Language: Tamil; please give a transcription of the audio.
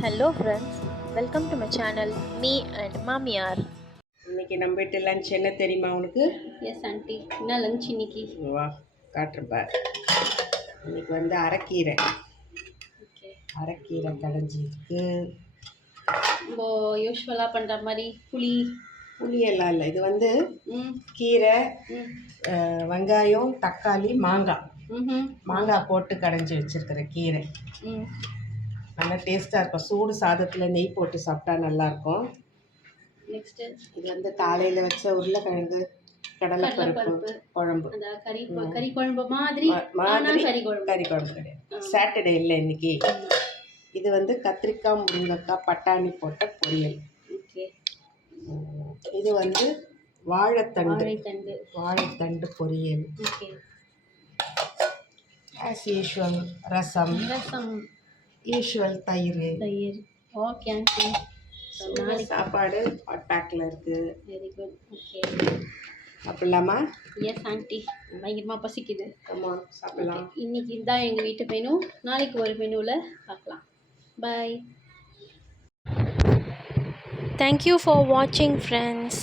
Hello friends, welcome to my channel Me and Mamiar. இன்னைக்கு நம்ம வீட்டு லஞ்ச் என்ன தெரியுமா உனக்கு? எஸ் ஆண்டி, என்ன லஞ்ச் இன்னைக்கு? வா காட்டுறப்ப இன்னைக்கு வந்து அரைக்கீரை ஓகே, அரைக்கீரை கடைஞ்சிருக்கு. நம்ம யூஸ்வலாக பண்ணுற மாதிரி புளியெல்லாம் இல்லை, இது வந்து ம் கீரை, ம் வெங்காயம், தக்காளி, மாங்காய் ம் மாங்காய் போட்டு கடைஞ்சி வச்சுருக்கிற கீரை ம் நல்லா டேஸ்ட்டாக இருக்கும். சூடு சாதத்தில் நெய் போட்டு சாப்பிட்டா நல்லாயிருக்கும். நெக்ஸ்ட்டு இது வந்து காலையில் வச்ச உருளைக்கிழங்கு கடலைப்பருப்பு குழம்பு. கறி குழம்பு மாதிரி கறி குழம்பு கிடையாது, சாட்டர்டே இல்லை இன்னைக்கு. இது வந்து கத்திரிக்காய், முருங்கைக்காய், பட்டாணி போட்ட பொரியல். ஓகே, இது வந்து வாழைத்தண்டு பொரியல். Okay, as usual rasam, usual தயிர். Okay aunty. நாளைக்கு சாப்பாடு ஹாட் பேக்கில் இருக்குது. Very good. ஓகே, சாப்பிட்லாமா? எஸ் ஆண்டி, பயங்கரமாக பசிக்குது. ஆமாம், சாப்பிட்லாம். இன்னைக்கு தான் எங்கள் வீட்டு மெனு. நாளைக்கு ஒரு மெனுவில் பார்க்கலாம். Bye. Thank you for watching, friends.